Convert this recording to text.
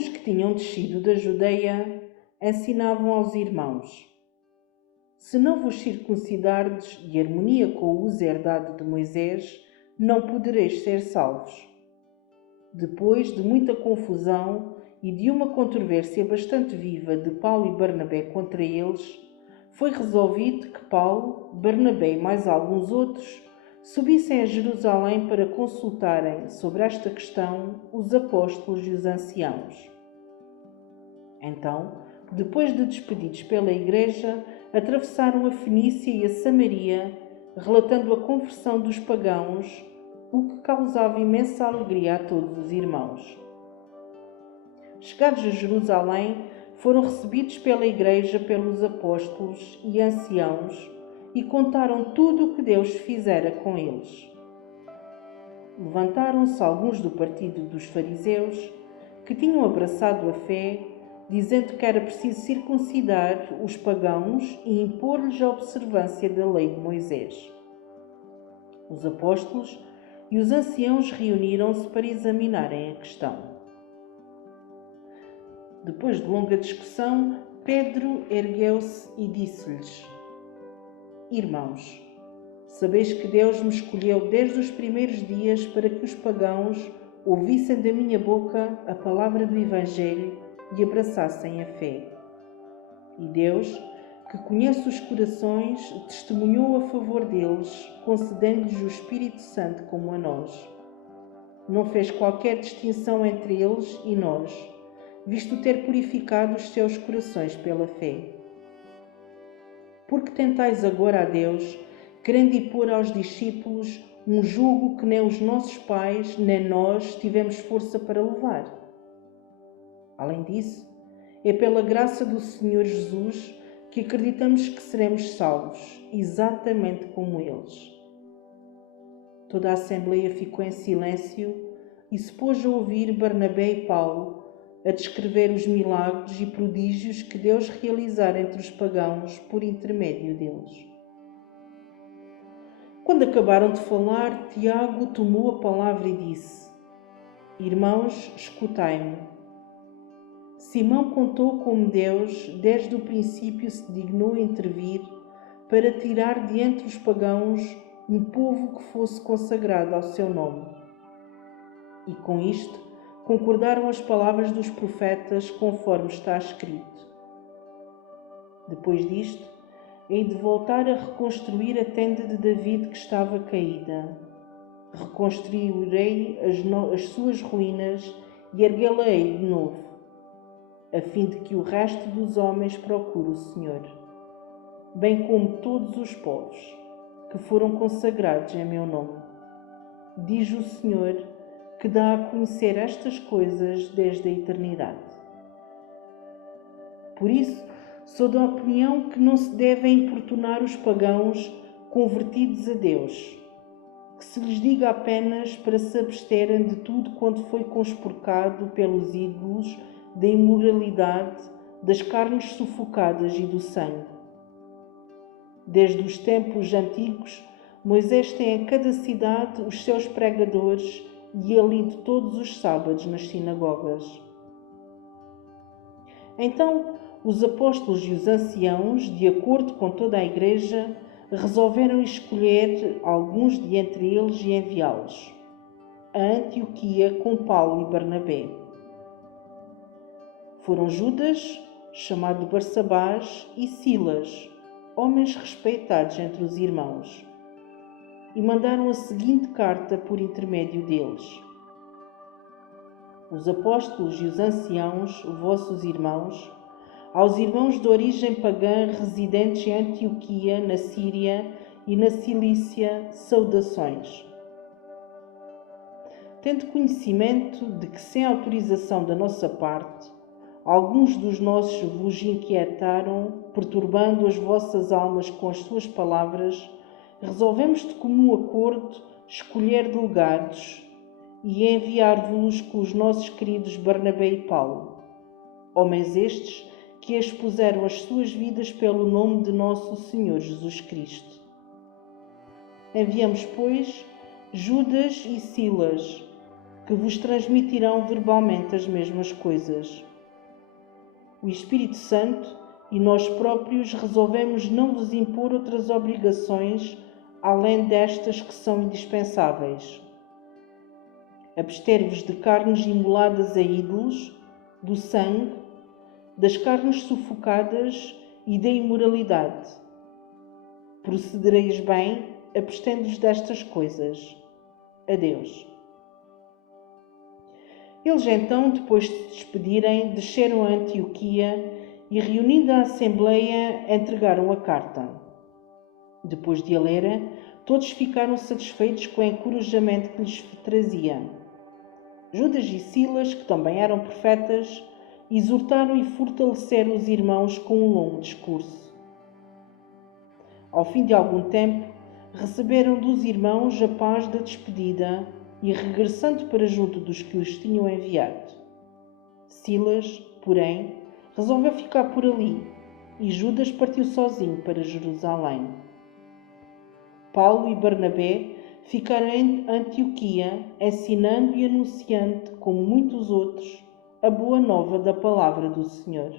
alguns que tinham descido da Judeia ensinavam aos irmãos: se não vos circuncidardes de harmonia com o uso herdado de Moisés, não podereis ser salvos. Depois de muita confusão e de uma controvérsia bastante viva de Paulo e Barnabé contra eles, foi resolvido que Paulo, Barnabé e mais alguns outros subissem a Jerusalém para consultarem sobre esta questão os apóstolos e os anciãos. Então, depois de despedidos pela igreja, atravessaram a Fenícia e a Samaria, relatando a conversão dos pagãos, o que causava imensa alegria a todos os irmãos. Chegados a Jerusalém, foram recebidos pela igreja, pelos apóstolos e anciãos, e contaram tudo o que Deus fizera com eles. Levantaram-se alguns do partido dos fariseus, que tinham abraçado a fé, dizendo que era preciso circuncidar os pagãos e impor-lhes a observância da lei de Moisés. Os apóstolos e os anciãos reuniram-se para examinarem a questão. Depois de longa discussão, Pedro ergueu-se e disse-lhes: Irmãos, sabeis que Deus me escolheu desde os primeiros dias para que os pagãos ouvissem da minha boca a palavra do Evangelho e abraçassem a fé. E Deus, que conhece os corações, testemunhou a favor deles, concedendo-lhes o Espírito Santo como a nós. Não fez qualquer distinção entre eles e nós, visto ter purificado os seus corações pela fé. Porque tentais agora a Deus, querendo impor aos discípulos um jugo que nem os nossos pais, nem nós tivemos força para levar? Além disso, é pela graça do Senhor Jesus que acreditamos que seremos salvos, exatamente como eles. Toda a Assembleia ficou em silêncio e se pôs a ouvir Barnabé e Paulo a descrever os milagres e prodígios que Deus realizara entre os pagãos por intermédio deles. Quando acabaram de falar, Tiago tomou a palavra e disse: Irmãos, escutai-me. Simão contou como Deus, desde o princípio, se dignou a intervir para tirar de entre os pagãos um povo que fosse consagrado ao seu nome. E com isto concordaram as palavras dos profetas conforme está escrito. Depois disto, hei de voltar a reconstruir a tenda de David que estava caída. Reconstruirei as suas ruínas e erguê-la-ei de novo, a fim de que o resto dos homens procure o Senhor, bem como todos os povos que foram consagrados em meu nome. Diz o Senhor, que dá a conhecer estas coisas desde a eternidade. Por isso, sou da opinião que não se devem importunar os pagãos convertidos a Deus, que se lhes diga apenas para se absterem de tudo quanto foi conspurcado pelos ídolos, da imoralidade, das carnes sufocadas e do sangue. Desde os tempos antigos, Moisés tem em cada cidade os seus pregadores e é lido todos os sábados nas sinagogas. Então, os apóstolos e os anciãos, de acordo com toda a igreja, resolveram escolher alguns de entre eles e enviá-los a Antioquia com Paulo e Barnabé. Foram Judas, chamado Barsabás, e Silas, homens respeitados entre os irmãos, e mandaram a seguinte carta por intermédio deles: Os apóstolos e os anciãos, vossos irmãos, aos irmãos de origem pagã residentes em Antioquia, na Síria e na Cilícia, saudações. Tendo conhecimento de que, sem autorização da nossa parte, alguns dos nossos vos inquietaram, perturbando as vossas almas com as suas palavras, resolvemos de comum acordo escolher delegados e enviar-vos-los com os nossos queridos Barnabé e Paulo, homens estes que expuseram as suas vidas pelo nome de nosso Senhor Jesus Cristo. Enviamos, pois, Judas e Silas, que vos transmitirão verbalmente as mesmas coisas. O Espírito Santo e nós próprios resolvemos não vos impor outras obrigações além destas que são indispensáveis. Abster-vos de carnes imoladas a ídolos, do sangue, das carnes sufocadas e da imoralidade. Procedereis bem, abstendo-vos destas coisas. Adeus. Eles então, depois de se despedirem, desceram a Antioquia e, reunindo a Assembleia, entregaram a carta. Depois de a lerem, todos ficaram satisfeitos com o encorajamento que lhes trazia. Judas e Silas, que também eram profetas, exortaram e fortaleceram os irmãos com um longo discurso. Ao fim de algum tempo, receberam dos irmãos a paz da despedida e, regressando para junto dos que os tinham enviado. Silas, porém, resolveu ficar por ali e Judas partiu sozinho para Jerusalém. Paulo e Barnabé ficaram em Antioquia, ensinando e anunciando, como muitos outros, a boa nova da palavra do Senhor.